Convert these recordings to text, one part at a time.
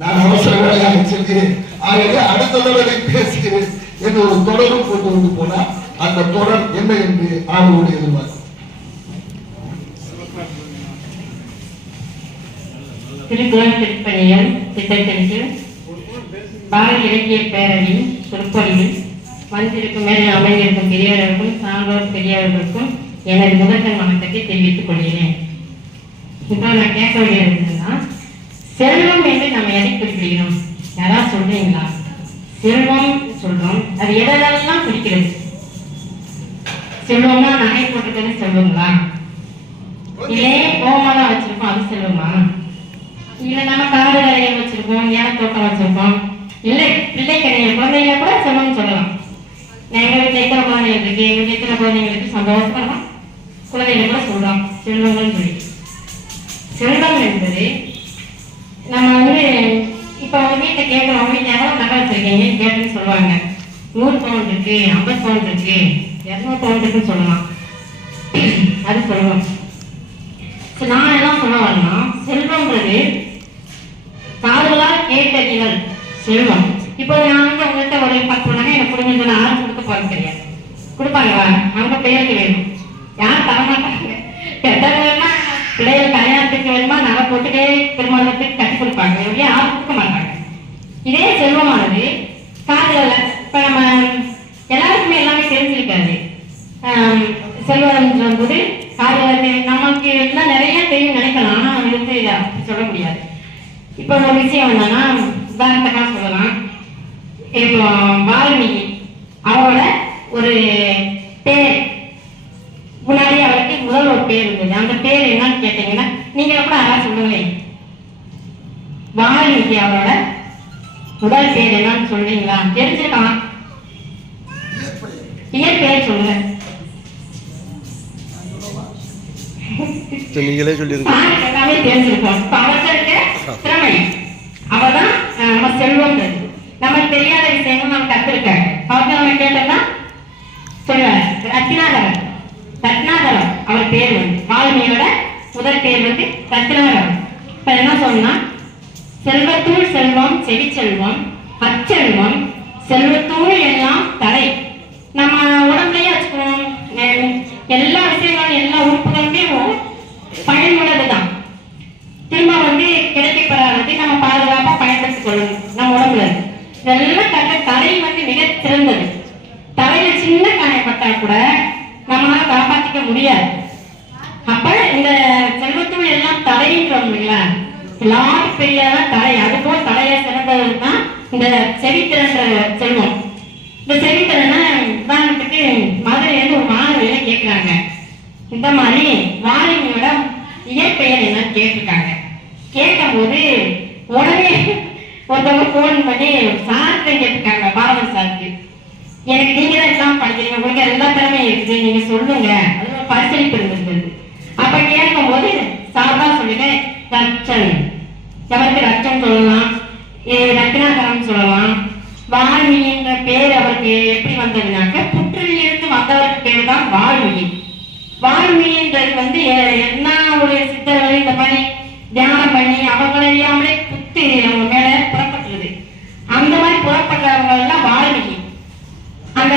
நான் அவசர வேலையாக செல்கிறேன் ஆகவே அடுத்த தடவை பேசுகிறேன் என்று ஒரு தொடரும் கொண்டு வந்து போனால் அந்த தொடர் என்ன என்று ஆர்வம் எதிர்பார்க்கிறேன் திருக்குறள் திருப்பணிகள் திட்டத்திற்கு பாரத இலக்கிய பேரவை சொற்பொழிவில் வந்திருக்கும் மேலே அமைந்திருக்கும் பெரியவர்களுக்கும் சான்றோர் பெரியவர்களுக்கும் எனது முதற்கண் வணக்கத்தை தெரிவித்துக் கொள்கிறேன். இப்போ நான் கேட்க வேண்டியது என்னன்னா செல்வம் என்று நம்ம எதை குறிப்பிடுகிறோம்? யாராவது சொல்றீங்களா? செல்வம் சொல்றோம். அது எதெல்லாம் குறிக்கிறது? செல்வம்னா நகை போட்டுக்கிறது செல்வங்களா? இல்லையே கோமாதான் வச்சிருக்கோம் அது செல்வமா? இல்ல நம்ம காடு கரையை வச்சிருக்கோம் ஏன தோட்டம் வச்சிருக்கோம் இல்ல பிள்ளை கிடையாது குழந்தைங்க கூட செல்வம்னு சொல்லலாம். எங்க வீட்டுல இத்தனை குழந்தைங்க இருக்கு எங்க வீட்டுல இத்தனை குழந்தைங்களுக்கு சந்தோஷமா குழந்தைங்க கூட சொல்றோம் செல்வங்கள்னு சொல்லி. செல்வம் என்பது நம்ம வந்து இப்போ அவங்க வீட்டை கேட்குறோம் அவங்க வீட்டுல நகை வச்சிருக்கீங்க? கேட்டுன்னு சொல்லுவாங்க. நூறு பவுண்ட் இருக்கு ஐம்பது பவுண்ட் இருக்கு இரநூறு பவுண்ட் இருக்குன்னு சொல்லலாம் அது சொல்லுவோம் ஸோ நான் என்ன சொல்ல வரேன்னா செல்வம்ன்றது காதலால் கேட்டறிதல் செல்வம். இப்போ நான் வந்து உங்கள்கிட்ட ஒரு பத்து மணி எனக்கு கொடுங்க நான் யாரும் கொடுக்க போகிறது தெரியாது கொடுப்பாங்களா அவங்க பேருக்கு வேணும். யாரும் தர மாட்டாங்க வேணுமா? பிள்ளைகள் கல்யாணத்துக்கு வேணுமா? நகை போட்டுட்டே திருமணம் கட்டி கொடுப்பாங்க இவங்க யாரும் கொடுக்க மாட்டாங்க இதே செல்வமானது காதல இப்ப நம்ம எல்லாருக்குமே எல்லாமே தெரிஞ்சிருக்காது ஆம், செல்வம் போது காதல நமக்கு எல்லாம் நிறைய தெரியும் நினைக்கலாம் ஆனா அது வந்து இதை அப்படி சொல்ல முடியாது இப்போ ஒரு விஷயம் என்னன்னா உதாரணத்துக்காக சொல்லலாம் இப்போ வால்மீகி அவரோட ஒரு பேர். முன்னாடி அவருக்கு முதல் ஒரு பேர் இருந்தது. அந்த பேர் என்னன்னு கேட்டீங்கன்னா நீங்க கூட யாராவது சொல்லுங்களேன் வால்மீகி அவரோட முதல் பேர் என்னன்னு சொல்றீங்களா? தெரிஞ்சிருக்கலாம் இயற்பெயர் சொல்லுங்க. நீங்களே எல்லாமே தெரிஞ்சிருக்கோம். திறமை. அவர்தான் அஹ், நம்ம செல்வம்ன்றது நமக்கு தெரியாத விஷயங்கள் நம்ம கத்திருக்காங்க அவர்கிட்ட நம்ம கேட்டோம்னா சொல்லுவார். ரத்னாகரம் ரத்னாகரம் அவர் பேர் வந்து. வால்மீகியோட முதல் பேர் வந்து ரத்னாகரம் இப்ப என்ன சொன்னா செல்வத்தூள் செல்வம் செவி செல்வம் அச்செல்வம் செல்வத்தூள் எல்லாம் லார்ட் பெரியதான் தலை அதுபோல் தலையை சிறந்தவர் தான் இந்த செவித்திறன்ற செல்வம். இந்த செவித்திறனை உதாரணத்துக்கு மதுரையில ஒரு மாணவியில கேட்கிறாங்க இந்த மாதிரி வாலினியோட இயற்பெயர் என்னன்னு கேட்டிருக்காங்க. கேட்கும்போது உடனே ஒருத்தவங்க ஃபோன் பண்ணி சார்கிட்ட கேட்டிருக்காங்க பாரதம் சாருக்கு. எனக்கு நீங்க தான் எல்லாம் படிக்கிறீங்க உங்களுக்கு எல்லா திறமையும் இருக்குது நீங்க சொல்லுங்க. அது ஒரு பரிசளிப்பு இருந்திருந்தது. அப்ப கேட்கும்போது சார் தான் சொல்லிட்டேன் ரச்சன் எவருக்கு ரத்தம் சொல்லலாம். ஏ, ரத்னாகரம் சொல்லலாம். வால்மீகின்ற பேர் அவருக்கு எப்படி வந்ததுனாக்க புற்றிலிருந்து வந்தவருக்கு பேர் தான் வால்மீகி வால்மீகின்றது வந்து என்ன ஒரு சித்தர்கள் இந்த மாதிரி தியானம் பண்ணி அவங்கள அறியாமலே புத்து அவங்க மேல புறப்பட்டுருது அந்த மாதிரி புறப்படுறவங்க எல்லாம் வால்மீகி அந்த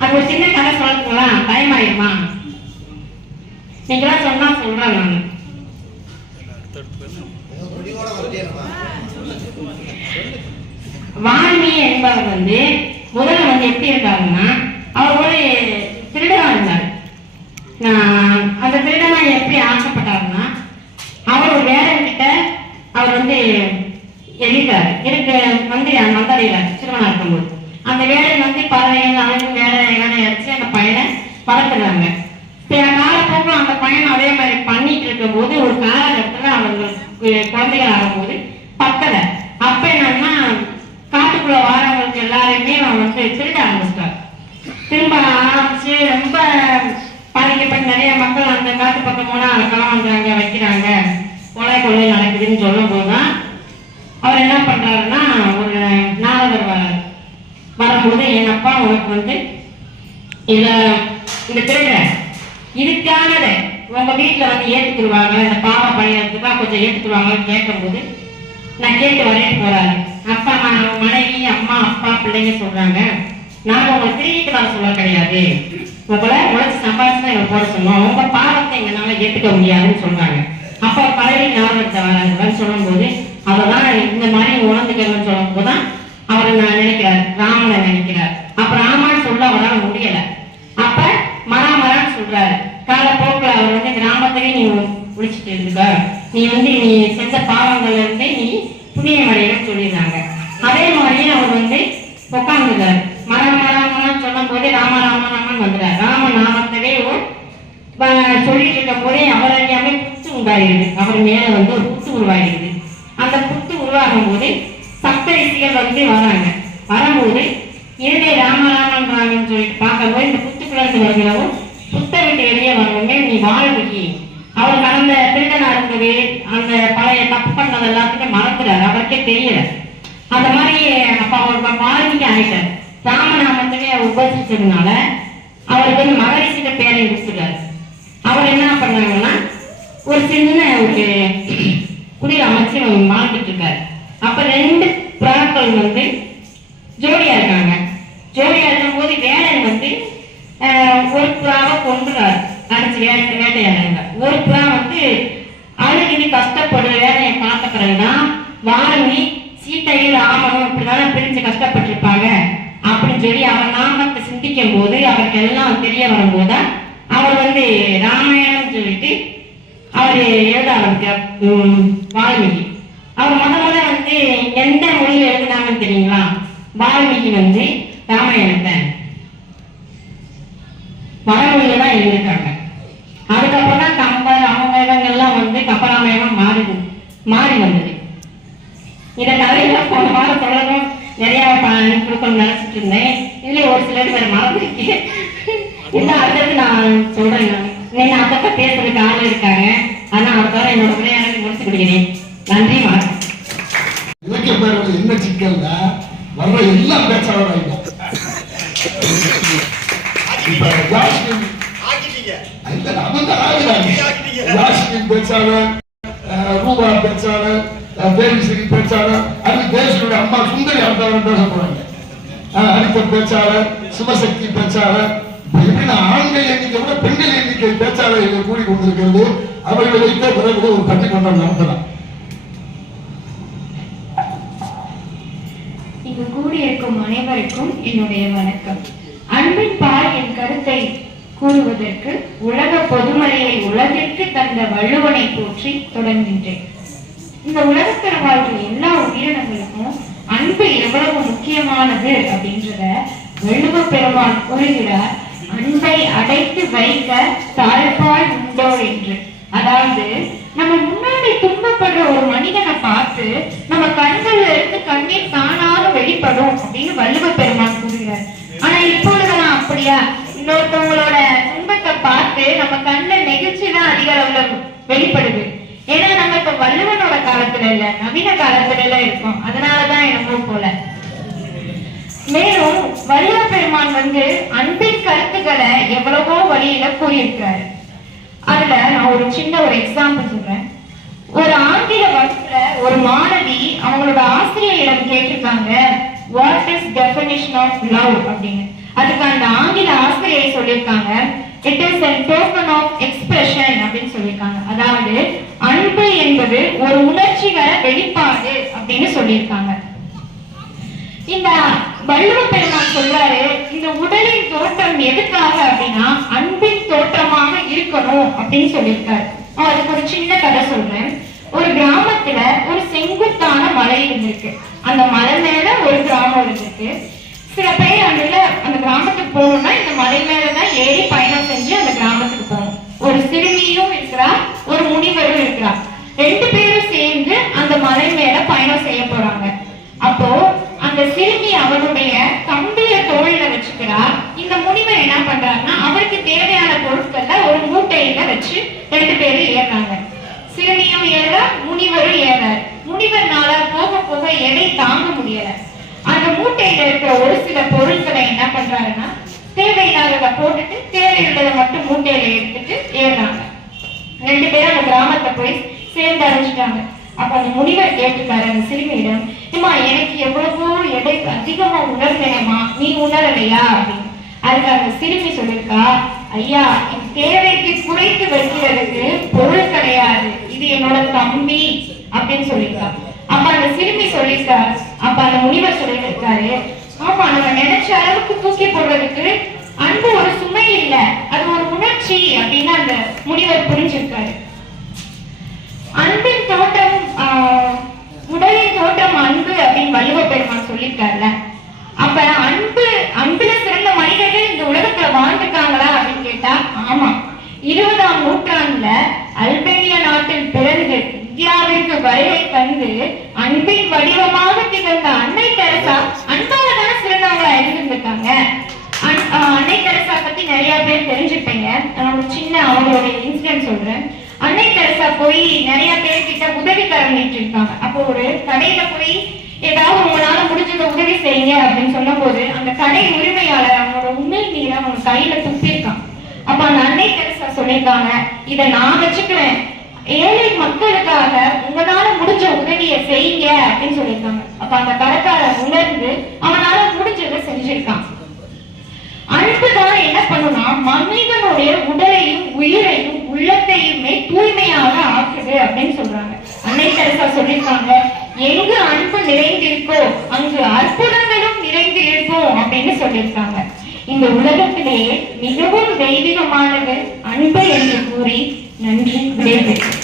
அது ஒரு சின்ன கதை சொல்லட்டுங்களா டைம் ஆயிடுமா நீங்களா சொன்னா சொல்றேன் நான் வால்மீகி என்பவர் வந்து முதல்ல வந்து எப்படி இருக்காருன்னா அவர் ஒரு திருடனா இருந்தார். நான் அந்த திருடனா எப்படி ஆசைப்பட்டாருன்னா அவர் ஒரு வேடன் கிட்ட அவர் வந்து எழுந்தார் இருக்கு வந்து மந்தாரியில திருமணம் இருக்கும்போது. அந்த வேடன் வந்து பறவைகள் அவன் வேட வேலை அடிச்சு அந்த பையனை வளர்த்துறாங்க. சில காலப்போக்கில் அந்த பையன் அதே மாதிரி பண்ணிட்டு இருக்கும்போது ஒரு காலகட்டத்தில் அவர்கள் குழந்தைகள் ஆகும்போது வரும்போது என் அப்பா உனக்கு வந்து இல்ல இந்த திருட இதுக்கானதை உங்க வீட்டுல வந்து ஏத்துக்குருவாங்க இந்த பாவ பணியத்துக்காக கொஞ்சம் ஏத்துக்குருவாங்கன்னு கேட்கும்போது நான் கேட்டு வரேன் போறாரு. அப்பா ம- மனைவி அம்மா அப்பா பிள்ளைங்க சொல்றாங்க. நாங்க உங்களை திருடிட்டு வர சொல்ல கிடையாது. உங்களை உழைச்சி சம்பாதிச்சு தான் எங்களை போட சொன்னோம். உங்க பாவத்தை எங்களால ஏத்துக்க முடியாதுன்னு சொல்றாங்க. அப்ப பழனி ஞாபகத்தை வராதுன்னு சொல்லும்போது தான் இந்த மாதிரி உணர்ந்துக்கணும்னு சொல்லும் போதுதான் ராமனை நினைக்கிறார். அப்ப ராமான்னு சொல்ல அவரால் முடியல. அப்ப மரா மரான்னு சொல்றாரு. காலப்போக்கில் அவர் வந்து கிராமத்திலே நீ குளிச்சுட்டு இருந்துக்க. நீ வந்து நீ செஞ்ச பாவங்கள்ல இருந்து நீ புண்ணியம் அடையணும்னு சொல்லிடுறாங்க. அதே மாதிரி அவர் வந்து உட்காந்துருக்காரு மரம் மரம் சொல்லும் போது ராம ராம ராமன் வந்துறாரு ராம நாமத்தவே ஒரு சொல்லிட்டு இருக்க போதே அவர் அறியாமல் புத்து உண்டாயிருது அவர் மேல வந்து ஒரு புத்து உருவாகிடுது. அந்த புத்து உருவாகும் போது சப்தரிசிகள் வந்து வராங்க. வரும்போது இருதே ராமன் சொல்லிட்டு பார்க்கும்போது இந்த புத்துக்குள்ள இருந்து வருகிறவும் புத்த விட்டு வெளியே வரணுமே நீ வாழ்வுக்கு அவர் கடந்த திருடனா இருந்தது அந்த பழைய தப்பு பண்ணது எல்லாத்துக்குமே மறந்துறாரு அவருக்கே தெரியல. அந்த மாதிரி அப்ப அவர் வாழ்விக்கு ஆயிட்டார். அவர் உபசிச்சதுனால அவருக்கு வந்து மகரிஷிட்ட பேரை கொடுத்துட்டாரு. அவர் என்ன பண்ணாங்கன்னா ஒரு சின்ன ஒரு குடியில் அமைச்சு வாழ்ந்துட்டு இருக்காரு. அப்ப ரெண்டு புறாக்கள் வந்து ஜோடியா இருக்காங்க. ஜோடியா இருக்கும்போது வேலன் வந்து ஒரு புறாவை கொண்டுறாரு அடிச்சு வேட்டை வேட்டையாடுறாங்க. ஒரு புறா வந்து அழுகினி கஷ்டப்படுற வேலையை பார்த்த பிறகுதான் வாரணி சீத்தையில் ஆமனும் இப்படிதானே பிரிஞ்சு கஷ்டப்பட்டிருப்பாங்க. அப்படின்னு சொல்லி அவர் நாமத்தை சிந்திக்கும் போது அவருக்கு எல்லாம் தெரிய வரும்போது அவர் வந்து ராமாயணம் சொல்லிட்டு அவர் எழுத ஆரம்பிக்கிறார் வால்மீகி அவர் முத முத வந்து எந்த மொழியில் எழுதினாங்கன்னு தெரியுங்களா? வால்மீகி வந்து ராமாயணத்தை. வடமொழியில தான் எழுதியிருக்காங்க. அதுக்கப்புறம் தான் கம்ப அவங்க வந்து கப்பராமாயணம் மாறுது மாறி வந்தது. இந்த கதையில போன வாரம் தொடரும் நிறைய கொடுக்கணும் நினைச்சிட்டு இருந்தேன். இதுல ஒரு சிலர் வேற மறந்துருக்கு இல்ல அடுத்தது நான் சொல்றேன். நான் நீங்க அப்பப்ப பேசுறதுக்கு ஆள் இருக்காங்க. ஆனா அடுத்த என்னோட உரையாடலை முடிச்சு கொடுக்கிறேன். நன்றி வணக்கம். இப்ப யாஸ்மின் ஆகுறாங்க யாஸ்மின் பேச்சாளர் ரூபா பேச்சாளர் தேவிஸ்ரீ பேச்சாளர் அது தேவஸ்ரீயோட அம்மா சுந்தரி அவதாரம் பேச போறாங்க அஹ், பேச்சாளர் சிவசக்தி பேச்சாளர் எப்படின்னா ஆண்கள் எண்ணிக்கை விட பெண்கள் எண்ணிக்கை பேச்சாளர்கள் கூடி கொண்டிருக்கிறது அவர்களை வைத்த பிறகு ஒரு பட்டிமன்றம் நடத்தலாம் இங்கு கூடியிருக்கும் அனைவருக்கும் என்னுடைய வணக்கம். கூறுவதற்கு உலக பொதுமறையை உலகிற்கு தந்த வள்ளுவனை போற்றி தொடங்குகின்றேன். இந்த உலகத்தில் வாழ்கிற எல்லா உயிரினங்களுக்கும் அன்பு எவ்வளவு முக்கியமானது அப்படின்றத வள்ளுவ பெருமான் கூறுகிறார். அன்பை அடைத்து வைக்க தாழ்பால் உண்டோ என்று. அதாவது நம்ம முன்னாடி துன்பப்படுற ஒரு மனிதனை பார்த்து நம்ம கண்கள்ல இருந்து கண்ணீர் தானாக வெளிப்படும் அப்படின்னு வள்ளுவ பெருமான் கூறுகிறார். ஆனா இப்பொழுதெல்லாம் அப்படியா? இன்னொருத்தவங்களோட துன்பத்தை பார்த்து நம்ம கண்ணுல நெகிழ்ச்சி தான் அதிக அளவுல வெளிப்படுது. ஏன்னா நம்ம இப்ப வள்ளுவனோட காலத்துல இல்ல நவீன காலத்துல எல்லாம் இருக்கோம். அதனாலதான் என்னமோ போல. மேலும் வள்ளுவ பெருமான் வந்து அன்பின் கருத்துக்களை எவ்வளவோ வழியில கூறியிருக்கிறாரு. அதுல நான் ஒரு சின்ன ஒரு எக்ஸாம்பிள் சொல்றேன். ஒரு ஆங்கில வகுப்புல ஒரு மாணவி அவங்களோட ஆசிரியரிடம் கேட்டிருக்காங்க what is definition of love அப்படின்னு. அதுக்கு அந்த ஆங்கில ஆசிரியர் சொல்லியிருக்காங்க. It is an token of expression அப்படின்னு சொல்லியிருக்காங்க. அதாவது அன்பு என்பது ஒரு உணர்ச்சிகர வெளிப்பாடு அப்படின்னு சொல்லியிருக்காங்க. இந்த வள்ளுவ பெருமான் சொல்றாரு இந்த உடலின் தோற்றம் எதுக்காக அப்படின்னா அன்பின் தோற்றமாக இருக்கணும் அப்படின்னு சொல்லியிருக்காரு. அதுக்கு ஒரு சின்ன கதை சொல்றேன். ஒரு கிராமத்துல ஒரு செங்குத்தான மலை இருந்திருக்கு. அந்த மலை மேல ஒரு கிராமம் இருந்திருக்கு. சில பேர் அந்த அந்த கிராமத்துக்கு போகணும்னா இந்த மலை மேலதான் ஏறி பயணம் செஞ்சு அந்த கிராமத்துக்கு போகணும். ஒரு சிறுமியும் இருக்கிறா ஒரு முனிவரும் இருக்கிறா. ரெண்டு பேரும் சேர்ந்து அந்த மலை மேல பயணம் செய்ய போறாங்க. அப்போ அந்த சிறுமி அவருடைய கம்பிய தோல்ல வச்சுக்கிறா இந்த முனிவர் என்ன பண்றாருன்னா அவருக்கு தேவையான பொருட்கள்ல ஒரு மூட்டையில வச்சு ரெண்டு பேரும் ஏறுறாங்க சிறுமியும் ஏற முனிவரும் ஏறாரு முனிவர்னால போக போக எடை தாங்க முடியல அந்த மூட்டையில இருக்கிற ஒரு சில பொருட்களை என்ன பண்றாருன்னா தேவையில்லாததை போட்டுட்டு தேவையுள்ளதை மட்டும் மூட்டையில எடுத்துட்டு ஏறுறாங்க ரெண்டு பேரும் அந்த கிராமத்தை போய் சேர்ந்து அடைஞ்சிட்டாங்க அப்ப அந்த முனிவர் கேட்டிருக்காரு அந்த சிறுமியிடம் ஏமா எனக்கு எவ்வளவோ எடை அதிகமா உணர்ந்தேனேம்மா நீ உணரலையா? அப்படின்னு. அதுக்கு அந்த சிறுமி சொல்லியிருக்கா ஐயா என் தேவைக்கு குறைத்து வைக்கிறதுக்கு பொருள் கிடையாது. இது என்னோட தம்பி அப்படின்னு சொல்லியிருக்கா அப்ப அந்த சிறுமி சொல்லியிருக்கா அப்ப அந்த முனிவர் சொல்லியிருக்காரு ஆமா நம்ம நினைச்ச அளவுக்கு தூக்கி போடுறதுக்கு அன்பு ஒரு சுமை இல்லை. அது ஒரு உணர்ச்சி அப்படின்னு அந்த முனிவர் புரிஞ்சிருக்காரு அன்பின் தோற்றம் ஆஹ், உடலின் தோற்றம் அன்பு அப்படின்னு வள்ளுவ பெருமான் அப்ப அன்பு அன்புல சிறந்த மனிதர்கள் இந்த உலகத்துல வாழ்ந்துட்டாங்களா அப்படின்னு கேட்டா ஆமா. இருபதாம் நூற்றாண்டுல அல்பேனியா நாட்டில் பிறந்து இந்தியாவிற்கு வருகை தந்து அன்பின் வடிவமாக திகழ்ந்த அன்னை தெரசா அன்பால தானே சிறந்தவங்களா இருந்திருக்காங்க அன்னை தெரசா பத்தி நிறைய பேர் தெரிஞ்சுப்பீங்க. நான் சின்ன அவங்களுடைய இன்சிடென்ட் சொல்றேன். அன்னை தெரசா போய் நிறைய பேர்கிட்ட உதவி கரணிட்டு இருக்காங்க அப்போ ஒரு கடையில போய் ஏதாவது உங்களால முடிஞ்சத உதவி செய்யுங்க அப்படின்னு சொன்னபோது அந்த கடை உரிமையாளர் அவனோட உண்மை நீரை அவங்க கையில துப்பியிருக்கான். அப்ப அந்த அன்னை தெரசா சொல்லியிருக்காங்க இதை நான் வச்சுக்கிறேன். ஏழை மக்களுக்காக உங்களால முடிஞ்ச உதவியை செய்யுங்க அப்படின்னு சொல்லியிருக்காங்க. அப்ப அந்த கடைக்காரர் உணர்ந்து அவனால முடிஞ்சதை செஞ்சிருக்கான். அன்புதான் என்ன பண்ணுனா மனிதனுடைய உடலையும் உயிரையும் உள்ளத்தையுமே தூய்மையாக ஆக்குது அப்படின்னு சொல்றாங்க. அன்னை தெரசா சொல்லியிருக்காங்க எங்கு அன்பு நிறைந்திருக்கோ அங்கு அற்புதங்களும் நிறைந்து இருக்கும் அப்படின்னு சொல்லியிருக்காங்க. இந்த உலகத்திலேயே மிகவும் தெய்வீகமானது அன்பு என்று கூறி நன்றி விடைபெறுகிறேன்.